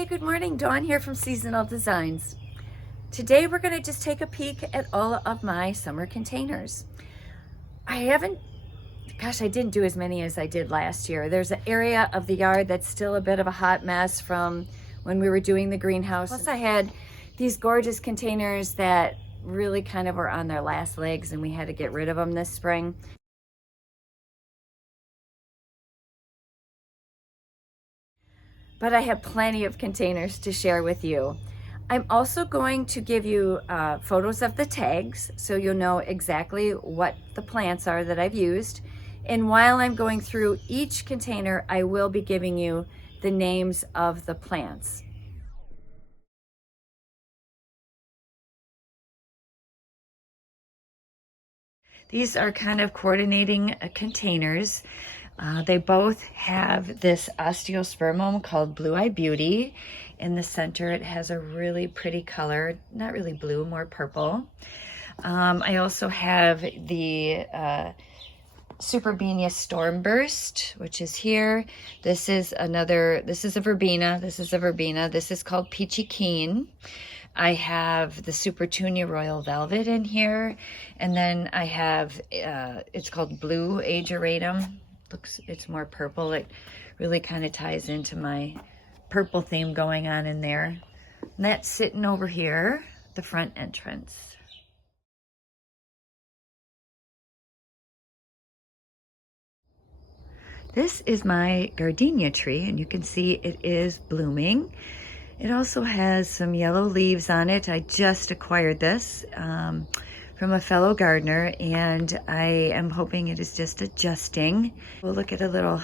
Hey, good morning. Dawn here from Seasonal Designs. Today we're going to just take a peek at all of my summer containers. I didn't do as many as I did last year. There's an area of the yard that's still a bit of a hot mess from when we were doing the greenhouse. Plus I had these gorgeous containers that really kind of were on their last legs and we had to get rid of them this spring. But I have plenty of containers to share with you. I'm also going to give you photos of the tags so you'll know exactly what the plants are that I've used. And while I'm going through each container, I will be giving you the names of the plants. These are kind of coordinating containers. They both have this osteospermum called Blue-Eyed Beauty. In the center, it has a really pretty color, not really blue, more purple. I also have the Superbenia Stormburst, which is here. This is a verbena. This is called Peachy Keen. I have the Supertunia Royal Velvet in here. And then I have, it's called Blue Ageratum. It's more purple. It really kind of ties into my purple theme going on in there. And that's sitting over here, the front entrance. This is my gardenia tree, and you can see it is blooming. It also has some yellow leaves on it. I just acquired this from a fellow gardener, and I am hoping it is just adjusting. We'll look at a little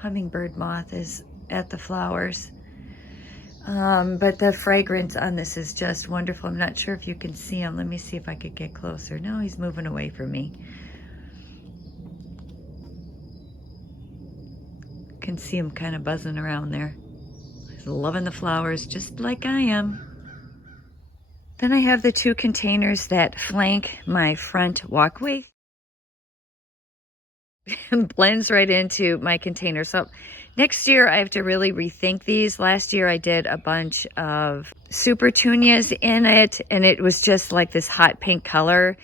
hummingbird moth is at the flowers. But the fragrance on this is just wonderful. I'm not sure if you can see him. Let me see if I could get closer. No, he's moving away from me. You can see him kind of buzzing around there. He's loving the flowers just like I am. Then I have the two containers that flank my front walkway and blends right into my container. So next year I have to really rethink these. Last year I did a bunch of Supertunias in it, and it was just like this hot pink color.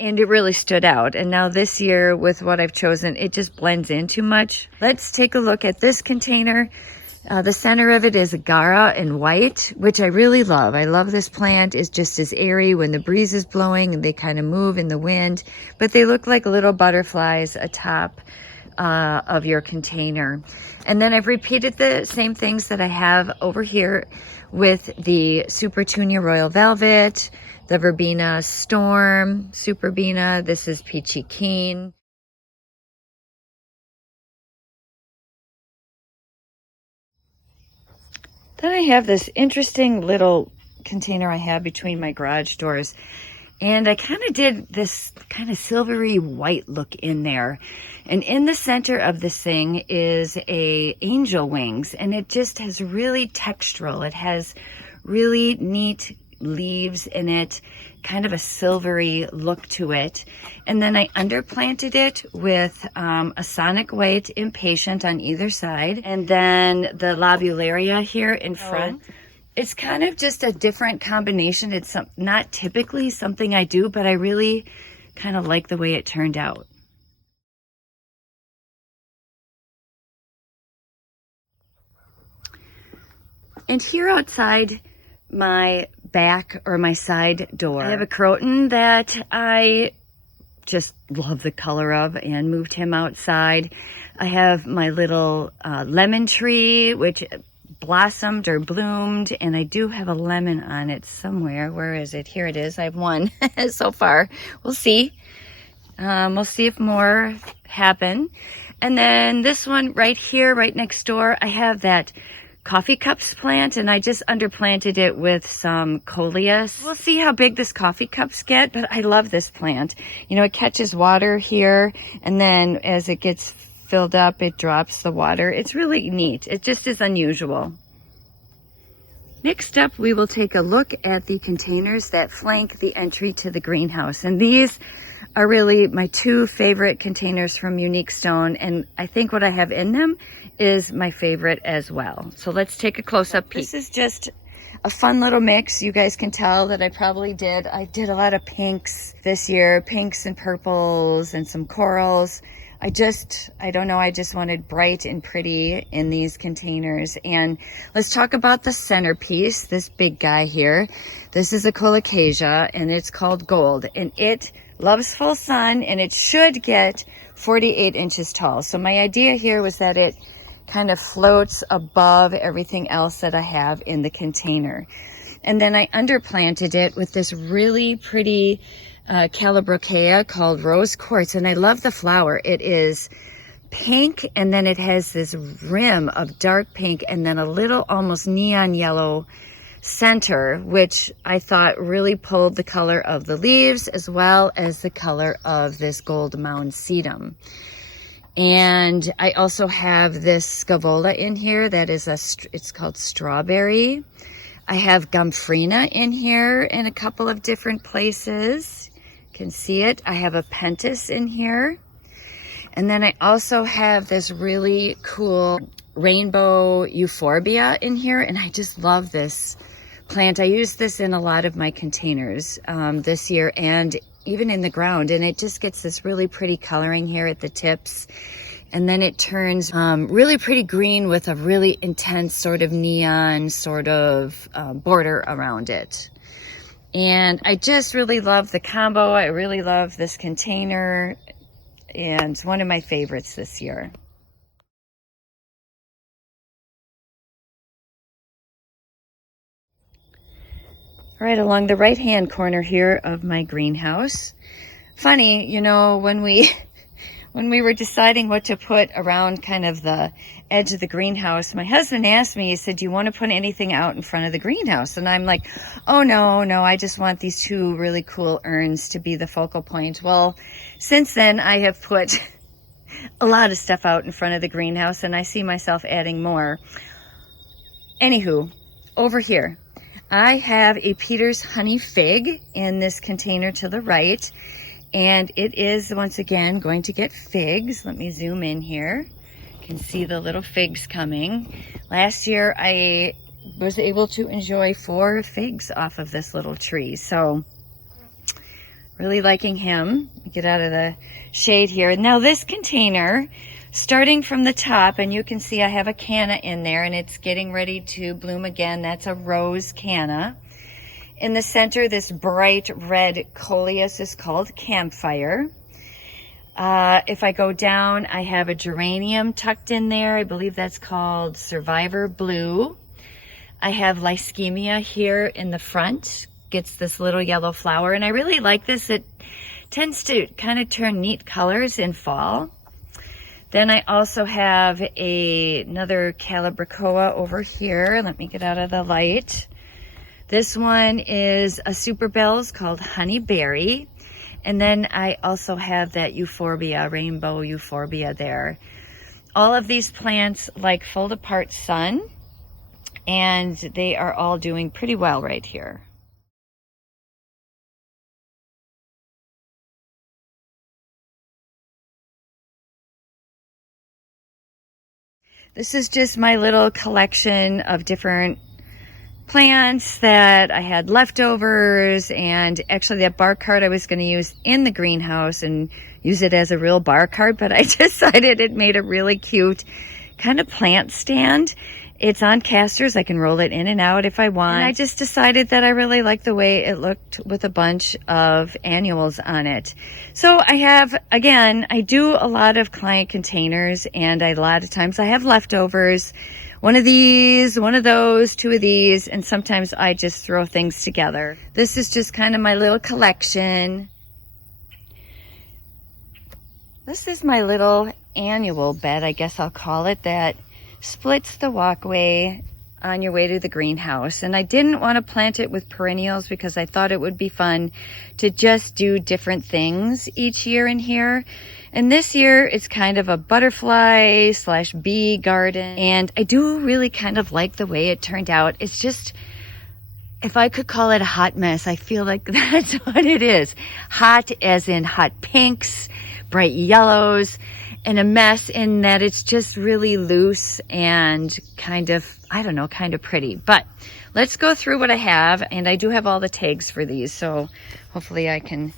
And it really stood out. And now this year with what I've chosen, it just blends in too much. Let's take a look at this container. The center of it is Agara in white, which I really love. I love this plant. It's just as airy when the breeze is blowing and they kind of move in the wind, but they look like little butterflies atop of your container. And then I've repeated the same things that I have over here with the Supertunia Royal Velvet, the Verbena Storm, Superbena. This is Peachy Keen. Then I have this interesting little container I have between my garage doors. And I kind of did this kind of silvery white look in there. And in the center of this thing is a angel wings. And it just has really textural. It has really neat leaves in it, kind of a silvery look to it. And then I underplanted it with a Sonic White Impatient on either side, and then the Lobularia here in front. It's kind of just a different combination. It's not typically something I do, but I really kind of like the way it turned out. And here outside my back or my side door, I have a croton that I just love the color of and moved him outside. I have my little lemon tree, which blossomed or bloomed, and I do have a lemon on it somewhere. Where is it? Here it is. I have one so far. We'll see. We'll see if more happen. And then this one right here, right next door, I have that coffee cups plant, and I just underplanted it with some coleus. We'll see how big this coffee cups get, but I love this plant. You know, it catches water here, and then as it gets filled up, it drops the water. It's really neat. It just is unusual. Next up, we will take a look at the containers that flank the entry to the greenhouse. And these are really my two favorite containers from Unique Stone. And I think what I have in them is my favorite as well. So let's take a close-up peek. This is just a fun little mix. You guys can tell that I did a lot of pinks this year, pinks and purples and some corals. I don't know, I just wanted bright and pretty in these containers. And let's talk about the centerpiece, this big guy here. This is a colocasia and it's called Gold, and it loves full sun and it should get 48 inches tall. So my idea here was that it kind of floats above everything else that I have in the container. And then I underplanted it with this really pretty Calibrachoa called Rose Quartz, and I love the flower. It is pink, and then it has this rim of dark pink, and then a little almost neon yellow center, which I thought really pulled the color of the leaves as well as the color of this gold mound sedum. And I also have this Scaevola in here that is it's called Strawberry. I have Gomphrena in here in a couple of different places. You can see it. I have a Pentas in here. And then I also have this really cool rainbow euphorbia in here. And I just love this plant. I use this in a lot of my containers this year and even in the ground. And it just gets this really pretty coloring here at the tips. And then it turns really pretty green with a really intense sort of neon sort of border around it. And I just really love the combo. I really love this container, and it's one of my favorites this year. All right, along the right-hand corner here of my greenhouse. Funny, you know, when we were deciding what to put around kind of the edge of the greenhouse, my husband asked me, he said, do you want to put anything out in front of the greenhouse? And I'm like, oh, no, I just want these two really cool urns to be the focal point. Well, since then, I have put a lot of stuff out in front of the greenhouse, and I see myself adding more. Anywho, over here, I have a Peter's Honey Fig in this container to the right. And it is, once again, going to get figs. Let me zoom in here. You can see the little figs coming. Last year, I was able to enjoy 4 figs off of this little tree. So, really liking him. Get out of the shade here. Now, this container, starting from the top, and you can see I have a canna in there, and it's getting ready to bloom again. That's a rose canna. In the center, this bright red coleus is called Campfire. If I go down, I have a geranium tucked in there. I believe that's called Survivor Blue. I have Lyskemia here in the front. Gets this little yellow flower, and I really like this. It tends to kind of turn neat colors in fall. Then I also have another Calibrachoa over here. Let me get out of the light. This one is a Super Bells called Honeyberry. And then I also have that euphorbia, rainbow euphorbia there. All of these plants like fold apart sun, and they are all doing pretty well right here. This is just my little collection of different plants that I had leftovers, and actually that bar cart I was going to use in the greenhouse and use it as a real bar cart, but I decided it made a really cute kind of plant stand. It's on casters. I can roll it in and out if I want. And I just decided that I really like the way it looked with a bunch of annuals on it. So I have, again, I do a lot of client containers, and a lot of times I have leftovers. One of these, one of those, 2 of these, and sometimes I just throw things together. This is just kind of my little collection. This is my little annual bed, I guess I'll call it, that splits the walkway on your way to the greenhouse. And I didn't want to plant it with perennials because I thought it would be fun to just do different things each year in here. And this year it's kind of a butterfly / bee garden. And I do really kind of like the way it turned out. It's just if I could call it a hot mess, I feel like that's what it is. Hot as in hot pinks, bright yellows, and a mess in that it's just really loose and kind of, I don't know, kind of pretty. But let's go through what I have, and I do have all the tags for these, so hopefully I can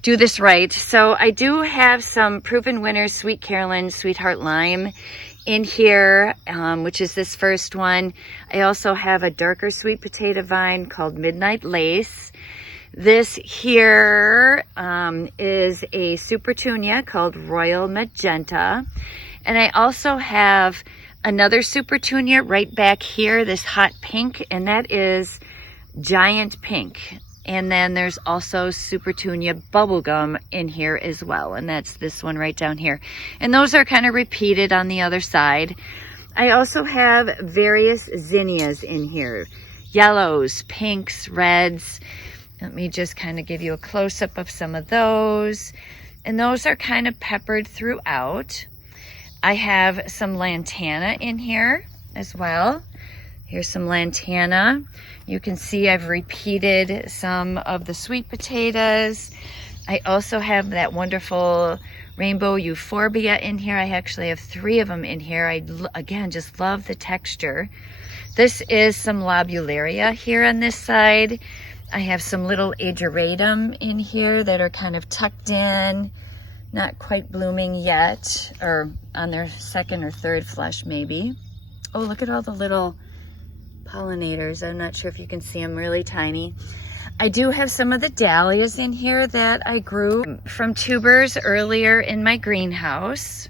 do this right. So I do have some Proven Winners Sweet Carolyn Sweetheart Lime in here, which is this first one. I also have a darker sweet potato vine called Midnight Lace. This here is a Super Tunia called Royal Magenta. And I also have another Super Tunia right back here, this hot pink, and that is Giant Pink. And then there's also Super Tunia Bubblegum in here as well. And that's this one right down here. And those are kind of repeated on the other side. I also have various zinnias in here. Yellows, pinks, reds. Let me just kind of give you a close-up of some of those. And those are kind of peppered throughout. I have some lantana in here as well. Here's some lantana. You can see I've repeated some of the sweet potatoes. I also have that wonderful rainbow euphorbia in here. I actually have 3 of them in here. I, again, just love the texture. This is some lobularia here on this side. I have some little ageratum in here that are kind of tucked in, not quite blooming yet, or on their second or third flush maybe. Oh, look at all the little pollinators. I'm not sure if you can see them, really tiny. I do have some of the dahlias in here that I grew from tubers earlier in my greenhouse.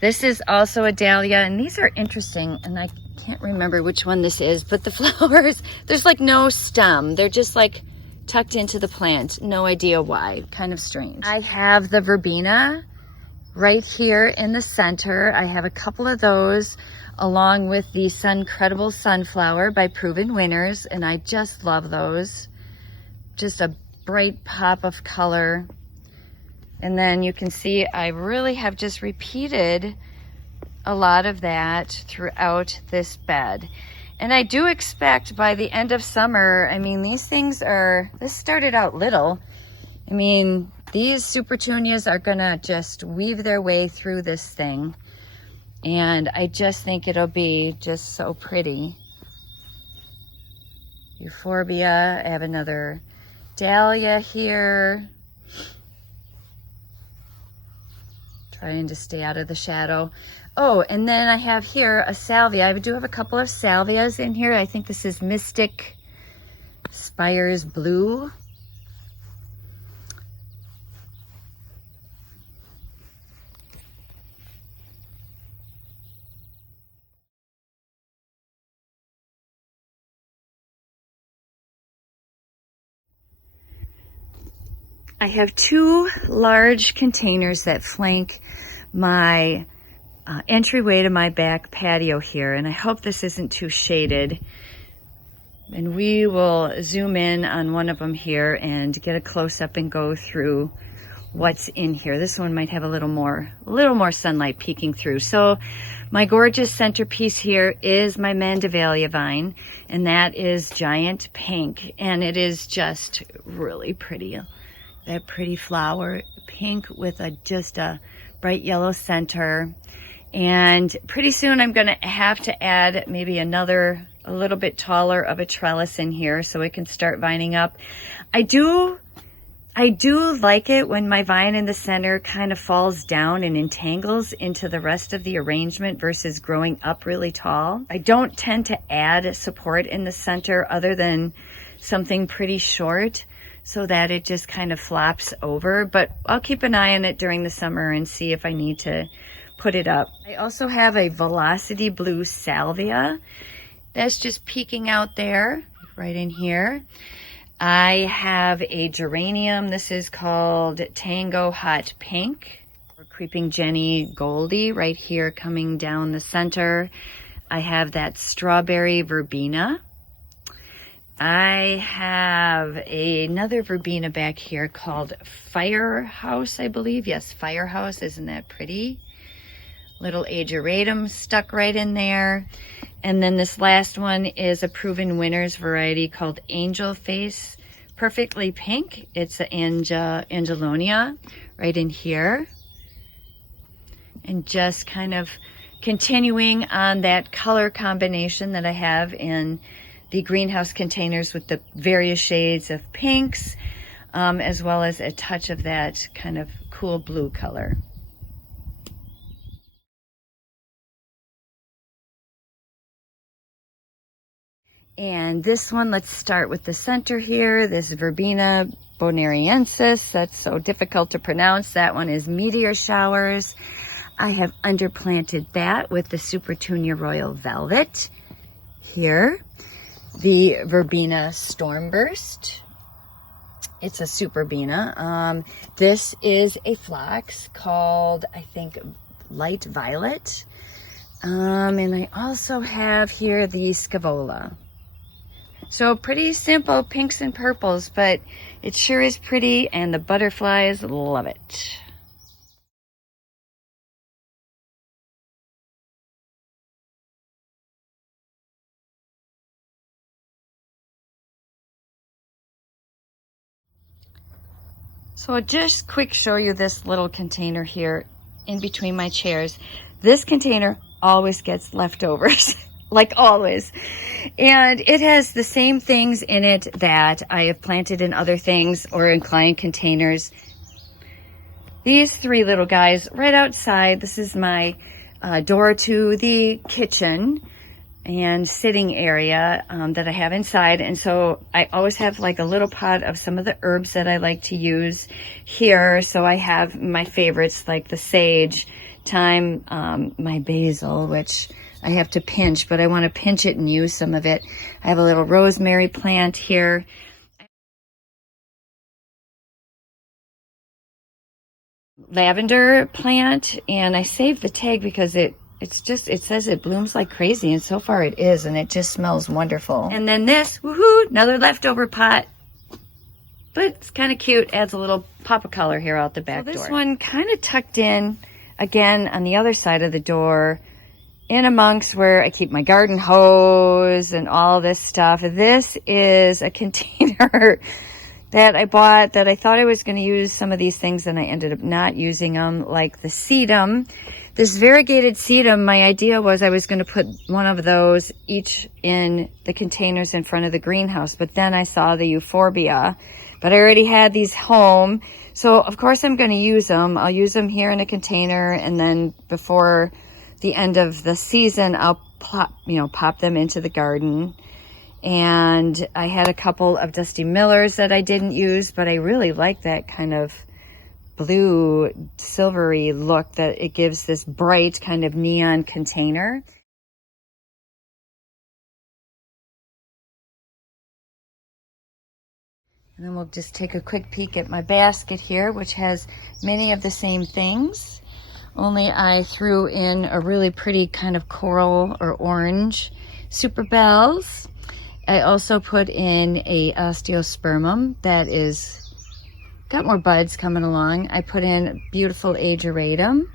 This is also a dahlia, and these are interesting, and I can't remember which one this is, but the flowers, there's like no stem. They're just like tucked into the plant. No idea why. Kind of strange. I have the verbena right here in the center. I have a couple of those along with the Suncredible Sunflower by Proven Winners, and I just love those. Just a bright pop of color. And then you can see I really have just repeated a lot of that throughout this bed. And I do expect by the end of summer, I mean, these things are, this started out little. I mean, these Super Tunias are gonna just weave their way through this thing. And I just think it'll be just so pretty. Euphorbia, I have another dahlia here. Trying to stay out of the shadow. Oh, and then I have here a salvia. I do have a couple of salvias in here. I think this is Mystic Spires Blue. I have 2 large containers that flank my entryway to my back patio here, and I hope this isn't too shaded. And we will zoom in on one of them here and get a close-up and go through what's in here. This one might have a little more sunlight peeking through. So my gorgeous centerpiece here is my Mandevilla vine, and that is Giant Pink, and it is just really pretty. That pretty flower, pink with just a bright yellow center. And pretty soon I'm gonna have to add maybe a little bit taller of a trellis in here so it can start vining up. I do like it when my vine in the center kind of falls down and entangles into the rest of the arrangement versus growing up really tall. I don't tend to add support in the center other than something pretty short, so that it just kind of flops over, but I'll keep an eye on it during the summer and see if I need to put it up. I also have a Velocity Blue Salvia that's just peeking out there, right in here. I have a geranium. This is called Tango Hot Pink, or Creeping Jenny Goldie right here coming down the center. I have that Strawberry Verbena. I have another verbena back here called Firehouse, I believe. Yes, Firehouse. Isn't that pretty? Little ageratum stuck right in there. And then this last one is a proven winners variety called Angel Face Perfectly Pink. It's an Angelonia right in here. And just kind of continuing on that color combination that I have in the greenhouse containers with the various shades of pinks, as well as a touch of that kind of cool blue color. And this one, let's start with the center here, this Verbena bonariensis. That's so difficult to pronounce. That one is Meteor Showers. I have underplanted that with the Supertunia Royal Velvet here. The Verbena Stormburst. It's a Superbena. This is a phlox called, I think, Light Violet. And I also have here the Scaevola. So pretty simple pinks and purples, but it sure is pretty, and the butterflies love it. So I'll just quick show you this little container here in between my chairs. This container always gets leftovers. Like always. And it has the same things in it that I have planted in other things or in client containers. These three little guys right outside. This is my door to the kitchen and sitting area that I have inside. And so I always have like a little pot of some of the herbs that I like to use here. So I have my favorites like the sage, thyme, my basil, which I have to pinch, but I want to pinch it and use some of it. I have a little rosemary plant here. Lavender plant, and I saved the tag because it says it blooms like crazy, and so far it is, and it just smells wonderful. And then this, woohoo, another leftover pot. But it's kind of cute, adds a little pop of color here out the back door. This one kind of tucked in, again, on the other side of the door, in amongst where I keep my garden hose and all this stuff. This is a container that I bought that I thought I was going to use some of these things, and I ended up not using them, like the sedum. This variegated sedum, my idea was I was going to put one of those each in the containers in front of the greenhouse, but then I saw the euphorbia, but I already had these home. So of course I'm going to use them. I'll use them here in a container, and then before the end of the season, I'll pop them into the garden. And I had a couple of Dusty Millers that I didn't use, but I really like that kind of blue silvery look that it gives this bright kind of neon container. And then we'll just take a quick peek at my basket here, which has many of the same things. Only I threw in a really pretty kind of coral or orange Super Bells. I also put in a osteospermum that is got more buds coming along. I put in beautiful ageratum,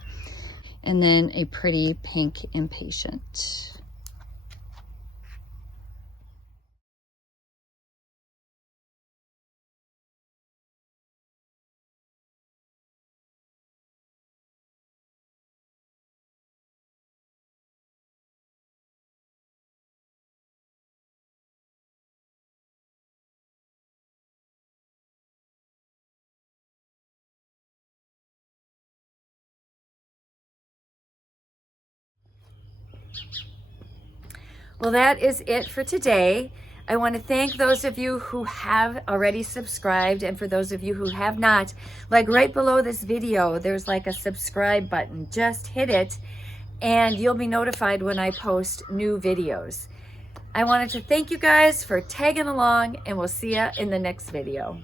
and then a pretty pink impatient. Well, that is it for today. I want to thank those of you who have already subscribed, and for those of you who have not, like right below this video, there's like a subscribe button. Just hit it and you'll be notified when I post new videos. I wanted to thank you guys for tagging along, and we'll see you in the next video.